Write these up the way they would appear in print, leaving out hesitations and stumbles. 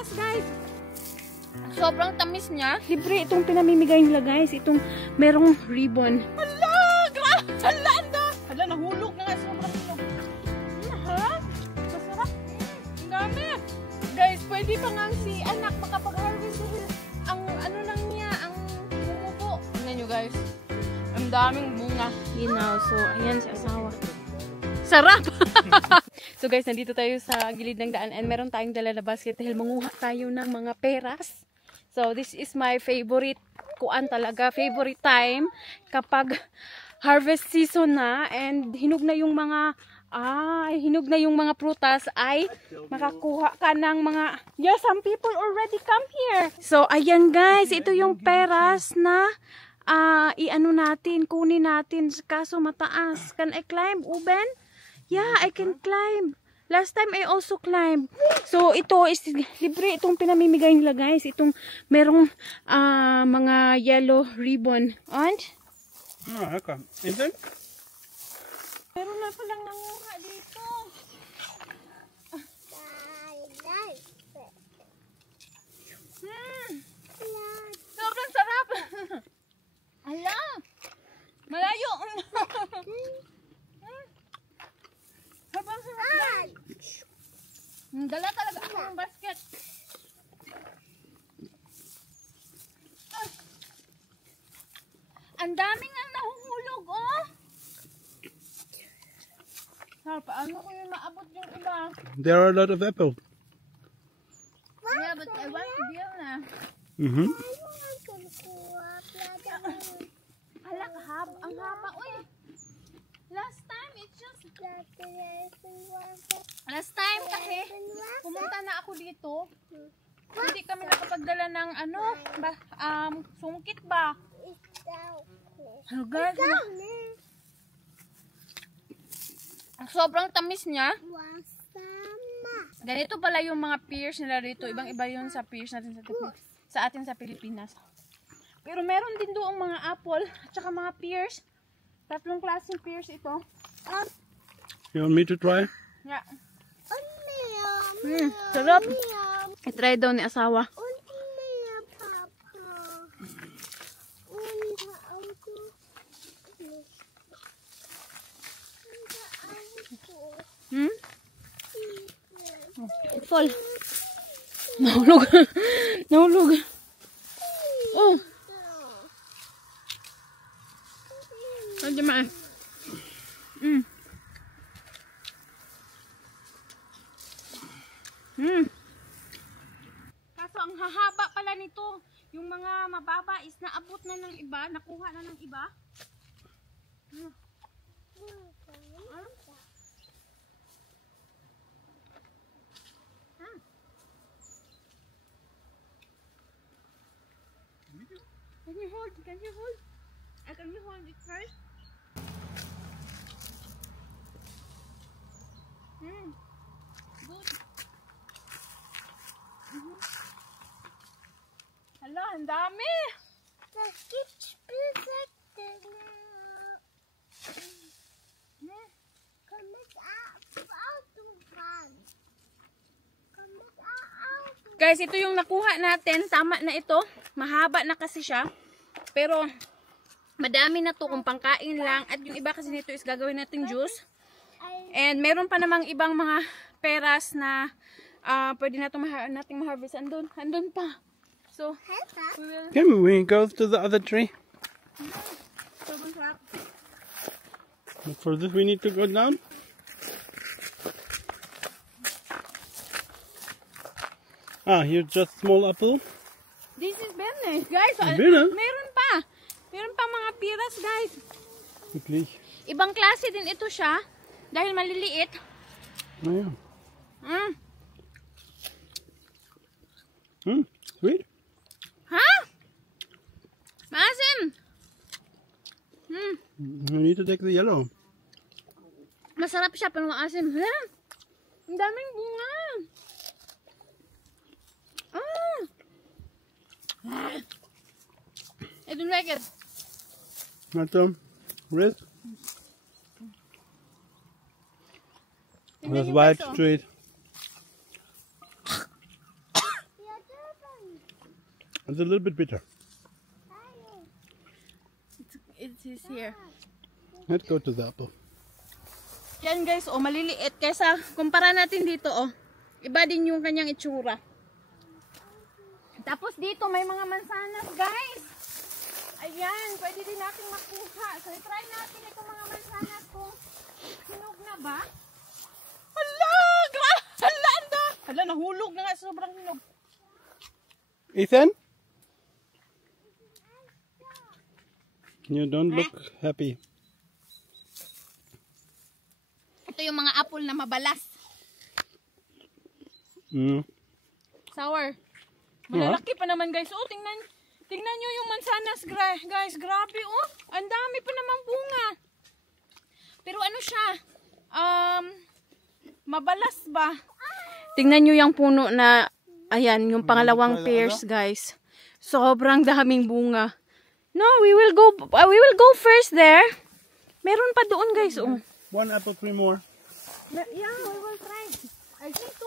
peras, guys. Sobrang tamis niya. Libre itong pinamimigay nila, guys. Itong merong ribbon. Hala! Hala, anda! Hala, nahulog na nga. Sobrang hulog. Harap. Masarap. Ang dami. Guys, pwede pa nga si anak makapag-harvest ang ano lang niya, ang bumubo. Tingnan nyo, guys. Ang daming bunga. Ginaw. So, ayan si asawa. Sarap! So guys, nandito tayo sa gilid ng daan and meron tayong dala na basket dahil manguha tayo ng mga peras. So this is my favorite favorite time kapag harvest season na and hinog na yung mga prutas ay makakuha ka ng mga some people already come here. So ayan guys, ito yung peras na kunin natin kaso mataas. Can I climb, Uben? Yeah, I can climb. Last time I also climbed. So ito is libre itong pinamimigay nila, guys. Itong merong mga yellow ribbon. And? Okay. Isn't? Meron na palang nanguha dito. Sobrang sarap. Ala. Malayo. Habang sarap. Dala talaga ako ng basket. Ang daming ang nahuhulog, oh. Paano ko yung maabot yung iba? There are a lot of apples. Yeah, but I want to deal na. Ang haba, uy. Last time kasi pumunta na ako dito. Hindi kami nakapagdala ng sungkit ba? Guys, sobrang tamis niya. Ganito pala yung mga pears nila dito. Ibang-iba yun sa pears natin sa atin sa Pilipinas. Pero meron din doong mga apple at saka mga pears. Tatlong klaseng pears ito. You want me to try? Yeah. Sarap. I-try daw ni asawa. Fall. Nahulog. Nahulog. Oh. Nandiyan ma. Kaso ang hahaba pala nito. Yung mga mababa is naabot na ng iba, nakuha na ng iba. Can you hold? Can you hold? Can you hold it first? Good. Hala, ang dami! Guys, ito yung nakuha natin. Tama na ito. Mahaba na kasi siya. Pero, madami na to kung pangkain lang. At yung iba kasi nito is gagawin natin juice. And meron pa namang ibang mga peras na pwede nating ma-harvest. Andun pa. So, Can we go to the other tree? But for this we need to go down? Here's just small apple. This is very guys. Meron pa. Meron pa mga peras, guys. Wirklich? Ibang klase din ito siya. Dahil maliliit. Naja. Sweet. Ha? Maasim. You need to take the yellow. Masarap siya pero maasim. Ang daming bunga. I don't like it. Not red. That's white sweet. It's a little bit bitter. It is here. Let's go to the apple. Yan guys, oh, maliliit. Kaysa, kumpara natin dito, oh. Iba din yung kanyang itsura. Tapos dito, may mga mansanas, guys. Ayan, pwede din natin makuha. So, try natin itong mga mansanas kung hinog na ba. Hala! Hala, anda! Hala, nahulog na nga. Sobrang hinog. Ethan? You don't look happy. Ito yung mga apple na mabalas. Sour. Malalaki pa naman guys. Oh, tingnan nyo yung mansanas guys. Grabe oh. Ang dami pa namang bunga. Pero ano siya? Mabalas ba? Tingnan nyo yung puno na, ayan, yung pangalawang pears guys. Sobrang daming bunga. No, we will go first there. Meron pa doon guys. Oh. 1 apple, 3 more. Yeah, we will try. I think 2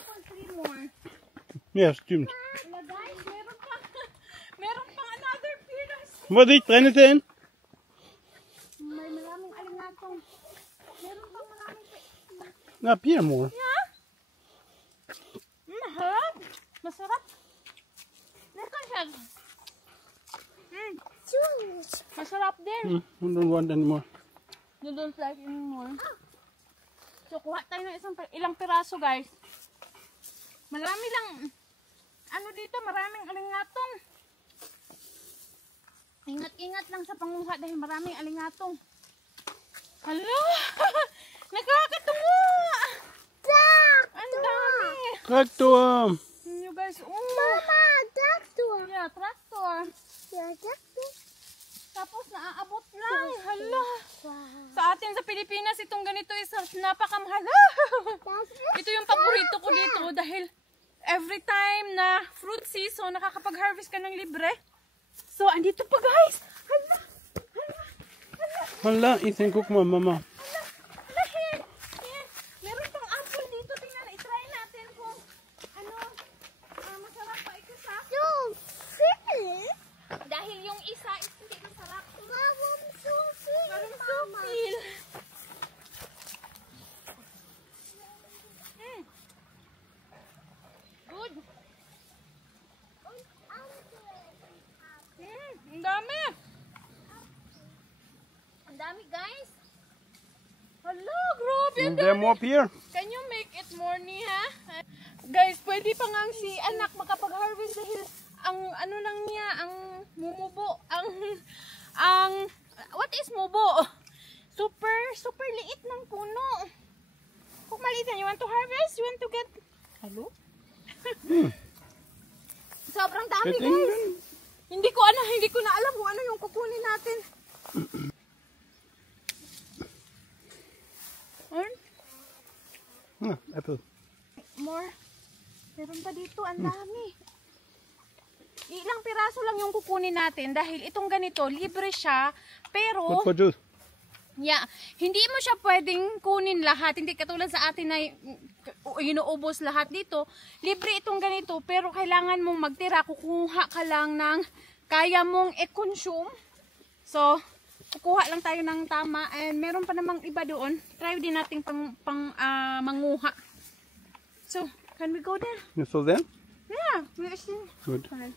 apples, 3 more. Yes, stimmt. Wala guys, meron pang another pears. Wat is Brenneten? May maraming alingatong. Meron pang maraming Nou, Pierre more. Yeah. Masarap. Masarap. Naka siya. Masarap din. I don't want anymore. You don't like anymore. So, kuha tayo ng ilang piraso, guys. Marami lang. Ano dito, maraming alingatong. Ingat-ingat lang sa panguha dahil maraming alingatong. Hala! Nakakatungo! Ang dami! Tractor! You guys, oh! Mama, tractor. Yeah, tractor. Yeah, tractor. Tapos naaabot lang. Hala! Wow. Sa atin sa Pilipinas, itong ganito is napakamahal. Ito yung paborito ko dito dahil every time na fruit season, nakakapag-harvest ka ng libre. So, andito pa guys. Hala! Hala, Ethan, guck mal, Mama. Meron pang apple dito. Tingnan, itry natin kung ano, masarap pa ito sa So sweet. dahil yung isa is hindi masarap. Mama, so sweet. Parang sopil. Good. Ang dami. Ang dami guys. Hello, grabe. Ang And there are dami. more Pierre. Can you make it more niya? Guys, pwede pa nga si anak makapag-harvest dahil ang ano lang niya, ang mumubo, ang what is mubo? Super liit ng puno. Kung maliit na, you want to harvest? You want to get... Hello? Sobrang dami guys. Hindi ko na alam kung ano yung kukunin natin. Apple. More. Meron pa dito, ang dami. Ilang piraso lang yung kukunin natin dahil itong ganito, libre siya, pero What for juice? yeah, hindi mo siya pwedeng kunin lahat. Hindi katulad sa atin na inuubos lahat dito. Libre itong ganito, pero kailangan mong magtira, kukuha ka lang ng kaya mong i-consume. So, kukuha lang tayo ng tama and meron pa namang iba doon. Try din natin manguha. So, can we go there? You saw them? Yeah, we're still Good. fine.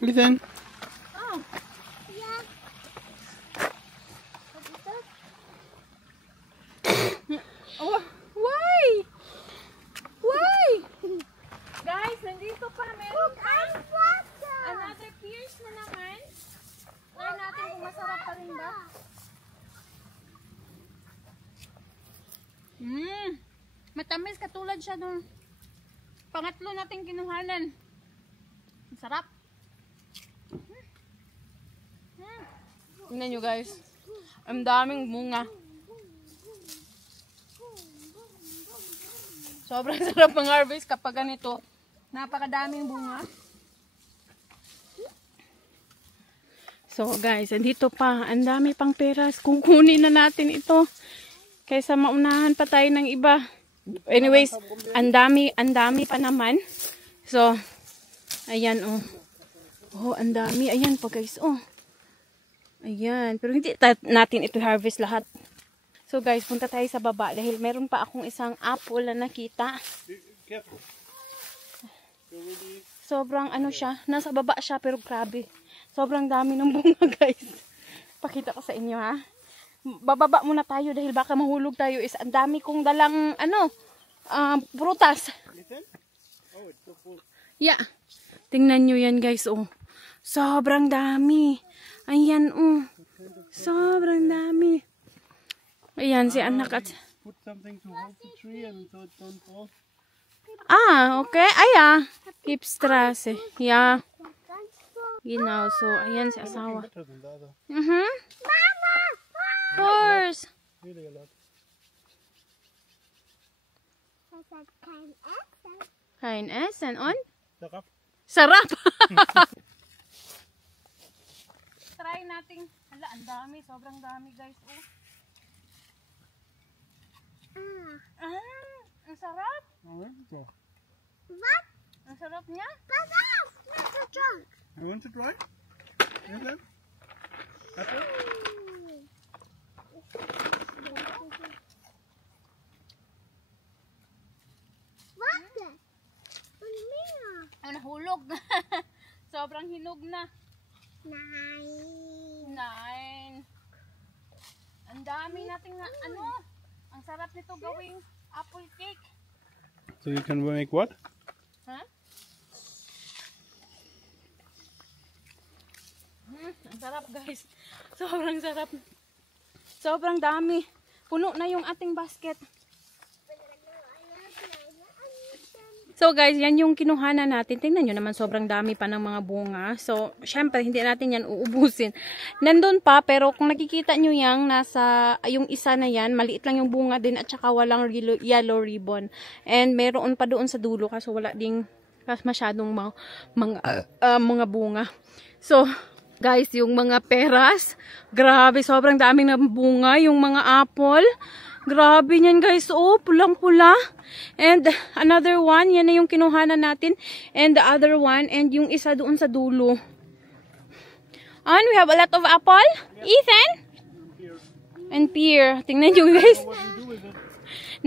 Ethan. Oh, Yeah. oh, why? Why? Guys, nandito pa meron pang another pears na naman. Try natin kung masarap pa rin ba. Matamis katulad siya nung pangatlo nating kinuhanan. Masarap. Tingnan nyo guys. Ang daming bunga. Sobrang sarap ng harvest kapag ganito. Napakadaming bunga. So guys, andito pa. Ang dami pang peras. Kukunin na natin ito. Kaysa maunahan pa tayo ng iba. Anyways, ang dami pa naman. So, ayan oh. Oh, ang dami. Ayan pa guys oh. Ayan. Pero hindi natin ito harvest lahat. So guys, punta tayo sa baba. Dahil meron pa akong isang apple na nakita. Sobrang ano siya. Nasa baba siya pero grabe. Sobrang dami ng bunga guys. Pakita ko sa inyo ha. Bababa muna tayo dahil baka mahulog tayo. Ang dami kong dalang prutas. Yeah. Tingnan nyo yan guys oh. Sobrang dami. Ayan oh. Sobrang dami. Ayan si anak at... Put something to hold the tree and so it don't fall. Okay. Aya. Hipstrasse. Yeah. Genau, so ayan si asawa. Mama! Of course. Really a lot. Das hat kein Essen. Kein Essen und? Sarap. Sarap! Try natin. Hala, ang dami. Sobrang dami guys. Ang sarap. What? Ang sarap niya. Pass auf! Not so drunk. You want to try? Yes, apple? Warte! Und mir! Ang nahulog. Sobrang hinog na. Nein! Nine. Ang dami nating na ano. Ang sarap nito gawing apple cake. So you can make what? Huh? Ang sarap guys. Sobrang sarap. Sobrang dami. Puno na yung ating basket. So guys, yan yung kinuhanan natin. Tingnan nyo naman, sobrang dami pa ng mga bunga. So, syempre, hindi natin yan uubusin. Nandun pa, pero kung nakikita nyo yung yung isa na yan, maliit lang yung bunga din at saka walang yellow ribbon. And meron pa doon sa dulo kasi wala ding masyadong mga bunga. So, guys, yung mga peras, grabe, sobrang daming na bunga. Yung mga apple, grabe niyan guys. Oh, pulang-pula. And another one, yan na yung kinuhanan natin. And the other one, and yung isa doon sa dulo. And we have a lot of apple. Ethan? And pear. Tingnan nyo guys.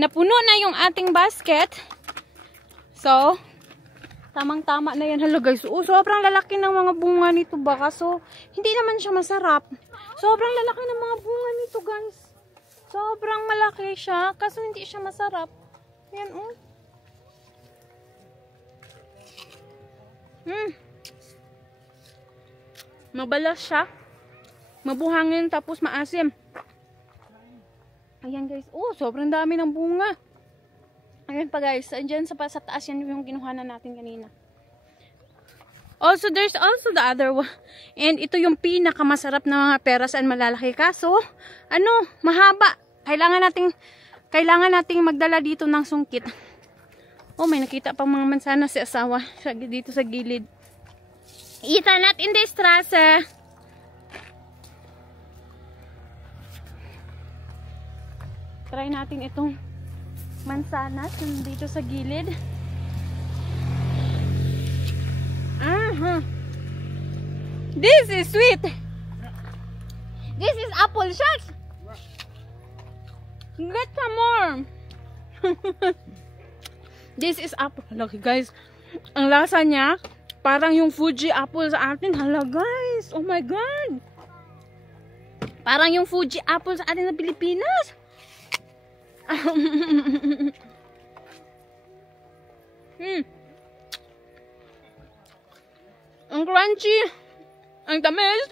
Napuno na yung ating basket. So, tamang-tama na yan. Hello guys. Oh, sobrang lalaki ng mga bunga nito baka. So, hindi naman siya masarap. Sobrang lalaki ng mga bunga nito guys. Sobrang malaki siya. Kaso hindi siya masarap. Yan oh. Mabalas siya. Mabuhangin tapos maasim. Ayan guys. Oh, sobrang dami ng bunga. Ayan pa guys. Andyan sa taas yan yung kinuhanan natin kanina. Also, there's also the other one. And ito yung pinakamasarap na mga peras and malalaki. Kaso, mahaba. Kailangan nating magdala dito ng sungkit. Oh, may nakita pang mga mansana si asawa dito sa gilid. Ethan, not in the Straße. Try natin itong mansanas dito sa gilid. This is sweet. This is apple shots. Get some more. This is apple. Look guys, ang lasa niya parang yung Fuji apple sa atin. Hala guys, oh my god. Parang yung Fuji apple sa atin sa Pilipinas. Ang crunchy. Ang tamis.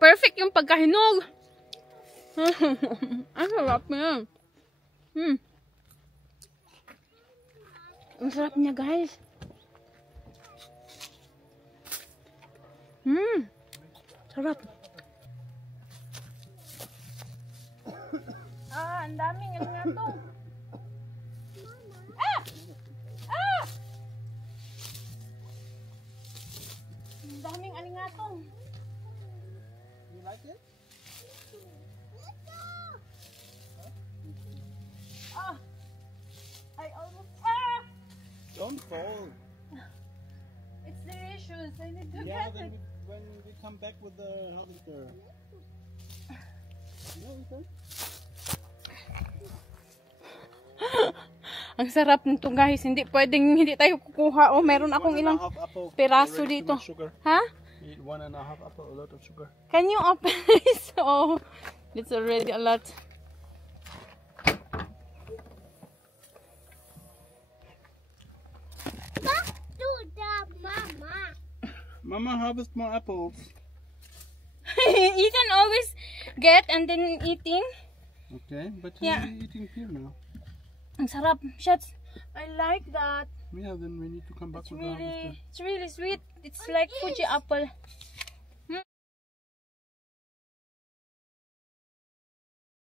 Perfect yung pagkahinog. Ang sarap niya. Ang sarap niya guys. Sarap. Ang daming ano nga to. daming alingatong. You like it? Ah! I almost... Don't fall. It's delicious. I need to Yeah, get then it. when we come back with the harvester. No, we don't. Ang sarap nito guys. Hindi pwedeng hindi tayo kukuha. Oh, meron akong ilang 1.5 apple. piraso Already too dito. much sugar. Ha? Eat 1.5 apple, a lot of sugar. Can you open this? Oh, it's already a lot. Back to the mama. Mama, harvest more apples. Ethan always get and then eating. Okay, but Yeah. you're eating here now. Ang sarap. Shots. I like that. Yeah, then we need to come back with the harvester. It's really sweet. It's like Fuji apple.